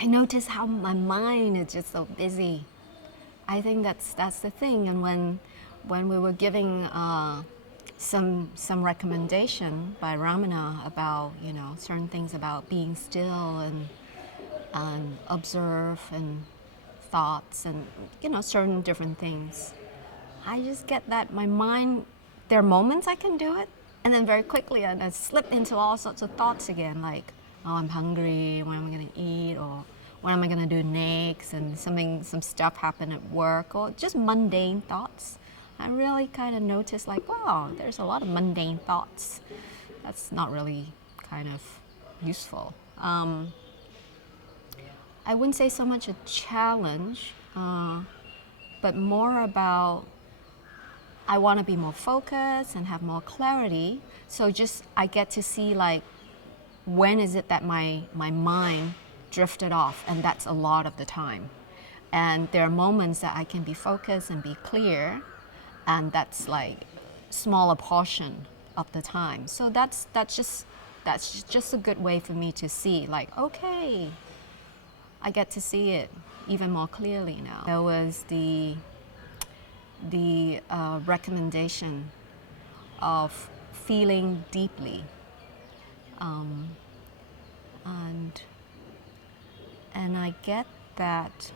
I notice how my mind is just so busy. I think that's the thing. And when we were giving some recommendation by Ramana about certain things about being still and observe and thoughts and certain different things, I just get that my mind. There are moments I can do it, and then very quickly I slip into all sorts of thoughts again, like, oh, I'm hungry. What am I going to eat? Or what am I going to do next? And some stuff happened at work, or just mundane thoughts. I really kind of notice, like, wow, there's a lot of mundane thoughts. That's not really kind of useful. I wouldn't say so much a challenge, but more about I want to be more focused and have more clarity. So just I get to see, like, when is it that my mind drifted off, and that's a lot of the time. And there are moments that I can be focused and be clear, and that's like smaller portion of the time. So that's just a good way for me to see, like, okay, I get to see it even more clearly now. There was the recommendation of feeling deeply, and I get that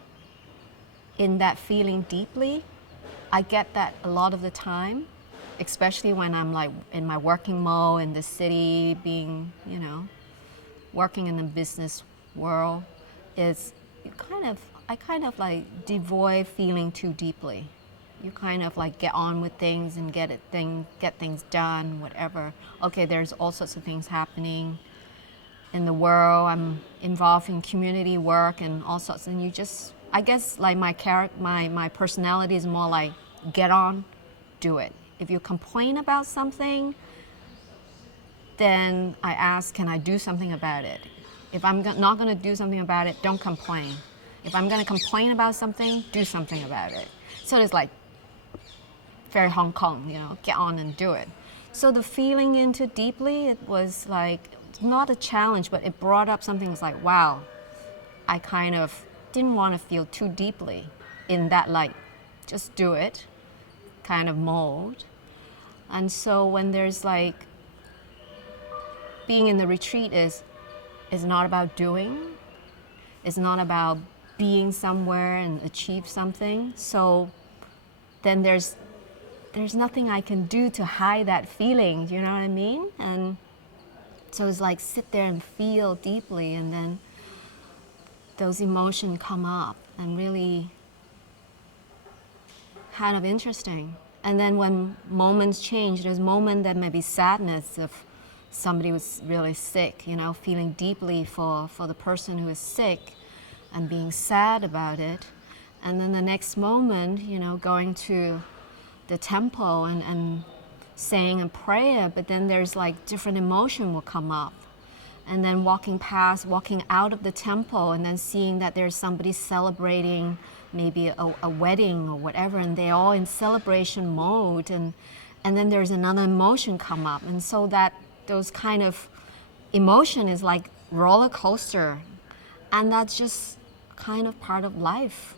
in that feeling deeply, I get that a lot of the time, especially when I'm like in my working mode in the city, being working in the business world, is I kind of like devoid feeling too deeply. You kind of like get on with things and get things done, whatever. Okay, there's all sorts of things happening in the world. I'm involved in community work and all sorts, and you just, I guess, like my personality is more like get on, do it. If you complain about something, then I ask, can I do something about it? If I'm not going to do something about it, don't complain. If I'm going to complain about something, do something about it. So it's like very Hong Kong, get on and do it. So the feeling into deeply, it was like not a challenge, but it brought up something that's like, wow, I kind of didn't want to feel too deeply in that light. Just do it, kind of mold. And so when there's like being in the retreat is not about doing, it's not about being somewhere and achieve something. So then there's nothing I can do to hide that feeling, you know what I mean? And so it's like sit there and feel deeply, and then those emotions come up and really kind of interesting. And then when moments change, there's moments that may be sadness if somebody was really sick, feeling deeply for the person who is sick and being sad about it. And then the next moment, going to the temple and saying a prayer, but then there's like different emotion will come up. And then walking out of the temple, and then seeing that there's somebody celebrating maybe a wedding or whatever, and they're all in celebration mode, and then there's another emotion come up. And so that those kind of emotion is like roller coaster, and that's just kind of part of life.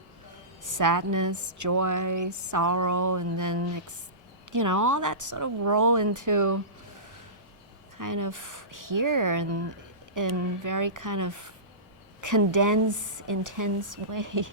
Sadness, joy, sorrow, and then all that sort of roll into kind of here and in very kind of condensed, intense way.